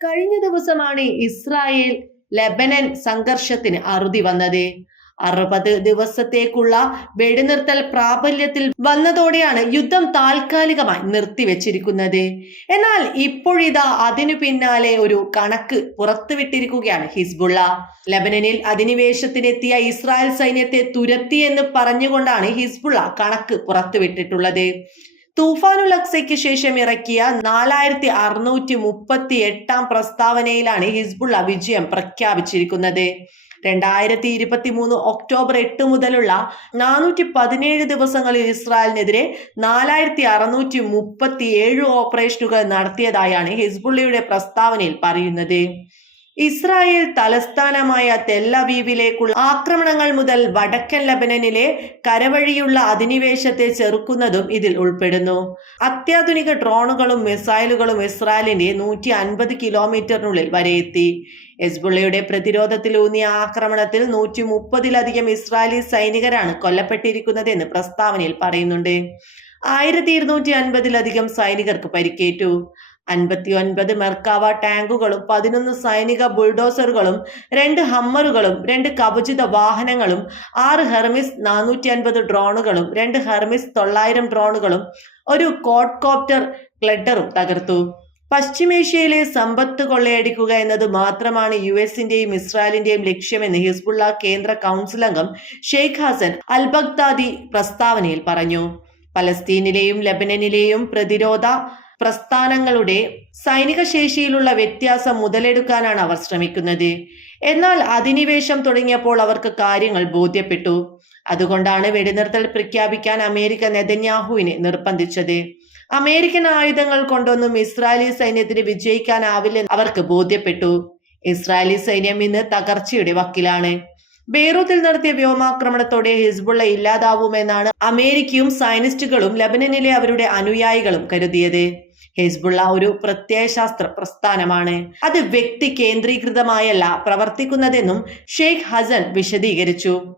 കഴിഞ്ഞ ദിവസമാണ് Israel Lebanon സംഘർഷത്തിന് അറുതി വന്നത്. അറുപത് ദിവസത്തേക്കുള്ള വെടിനിർത്തൽ പ്രാബല്യത്തിൽ വന്നതോടെയാണ് യുദ്ധം താൽക്കാലികമായി നിർത്തിവെച്ചിരിക്കുന്നത്. എന്നാൽ ഇപ്പോഴിതാ അതിനു പിന്നാലെ ഒരു കണക്ക് പുറത്തുവിട്ടിരിക്കുകയാണ് ഹിസ്ബുള്ള. ലബനനിൽ അധിനിവേശത്തിനെത്തിയ ഇസ്രായേൽ സൈന്യത്തെ തുരത്തി എന്ന് പറഞ്ഞുകൊണ്ടാണ് ഹിസ്ബുള്ള കണക്ക് പുറത്തുവിട്ടിട്ടുള്ളത്. തൂഫാനുൽ അക്സയ്ക്ക് ശേഷം ഇറക്കിയ നാലായിരത്തി അറുന്നൂറ്റി മുപ്പത്തി എട്ടാം പ്രസ്താവനയിലാണ് ഹിസ്ബുള്ള വിജയം പ്രഖ്യാപിച്ചിരിക്കുന്നത്. രണ്ടായിരത്തി ഇരുപത്തി മൂന്ന് ഒക്ടോബർ എട്ട് മുതലുള്ള നാനൂറ്റി പതിനേഴ് ദിവസങ്ങളിൽ ഇസ്രായേലിനെതിരെ നാലായിരത്തി അറുന്നൂറ്റി മുപ്പത്തി ഏഴ് ഓപ്പറേഷനുകൾ നടത്തിയതായാണ് ഹിസ്ബുള്ളയുടെ പ്രസ്താവനയിൽ പറയുന്നത്. ഇസ്രായേൽ തലസ്ഥാനമായ തെല്ലവീവിലേക്കുള്ള ആക്രമണങ്ങൾ മുതൽ വടക്കൻ ലബനനിലെ കരവഴിയുള്ള അധിനിവേശത്തെ ചെറുക്കുന്നതും ഇതിൽ ഉൾപ്പെടുന്നു. അത്യാധുനിക ഡ്രോണുകളും മിസൈലുകളും ഇസ്രായേലിന്റെ നൂറ്റി അൻപത് കിലോമീറ്ററിനുള്ളിൽ വരെ എത്തി. എസ്ബുള്ളയുടെ പ്രതിരോധത്തിലൂന്നിയ ആക്രമണത്തിൽ നൂറ്റി മുപ്പതിലധികം ഇസ്രായേലി സൈനികരാണ് കൊല്ലപ്പെട്ടിരിക്കുന്നതെന്ന് പ്രസ്താവനയിൽ പറയുന്നുണ്ട്. ആയിരത്തി ഇരുന്നൂറ്റി അൻപതിലധികം സൈനികർക്ക് പരിക്കേറ്റു. അൻപത്തി ഒൻപത് മെർക്കാവ ടാങ്കുകളും പതിനൊന്ന് സൈനിക ബുൾഡോസറുകളും രണ്ട് ഹമ്മറുകളും രണ്ട് കവചിത വാഹനങ്ങളും ആറ് ഹെർമിസ് നാനൂറ്റി അൻപത് ഡ്രോണുകളും രണ്ട് ഹെർമിസ് തൊള്ളായിരം ഡ്രോണുകളും ഒരു കോഡ്കോപ്റ്റർ ക്ലഡറും തകർത്തു. പശ്ചിമേഷ്യയിലെ സമ്പത്ത് കൊള്ളയടിക്കുക എന്നത് മാത്രമാണ് യു എസിന്റെയും ഇസ്രായേലിന്റെയും ലക്ഷ്യമെന്ന് ഹിസ്ബുള്ള കേന്ദ്ര കൗൺസിൽ അംഗം ഷെയ്ഖ് ഹസൻ അൽബഗ്ദാദി പ്രസ്താവനയിൽ പറഞ്ഞു. പലസ്തീനിലെയും ലബനനിലെയും പ്രതിരോധ പ്രസ്ഥാനങ്ങളുടെ സൈനിക ശേഷിയിലുള്ള വ്യത്യാസം മുതലെടുക്കാനാണ് അവർ ശ്രമിക്കുന്നത്. എന്നാൽ അധിനിവേശം തുടങ്ങിയപ്പോൾ അവർക്ക് കാര്യങ്ങൾ ബോധ്യപ്പെട്ടു. അതുകൊണ്ടാണ് വെടിനിർത്തൽ പ്രഖ്യാപിക്കാൻ അമേരിക്ക നെതന്യാഹുവിനെ നിർബന്ധിച്ചത്. അമേരിക്കൻ ആയുധങ്ങൾ കൊണ്ടൊന്നും ഇസ്രായേലി സൈന്യത്തിന് വിജയിക്കാനാവില്ലെന്ന് അവർക്ക് ബോധ്യപ്പെട്ടു. ഇസ്രായേലി സൈന്യം ഇന്ന് തകർച്ചയുടെ വക്കിലാണ്. ബെയ്റൂത്തിൽ നടത്തിയ വ്യോമാക്രമണത്തോടെ ഹിസ്ബുള്ള ഇല്ലാതാവുമെന്നാണ് അമേരിക്കയും സയനിസ്റ്റുകളും ലബനനിലെ അവരുടെ അനുയായികളും കരുതിയത്. ഹിസ്ബുള്ള ഒരു പ്രത്യയശാസ്ത്ര പ്രസ്ഥാനമാണ്. അത് വ്യക്തി കേന്ദ്രീകൃതമായല്ല പ്രവർത്തിക്കുന്നതെന്നും ഷെയ്ഖ് ഹസൻ വിശദീകരിച്ചു.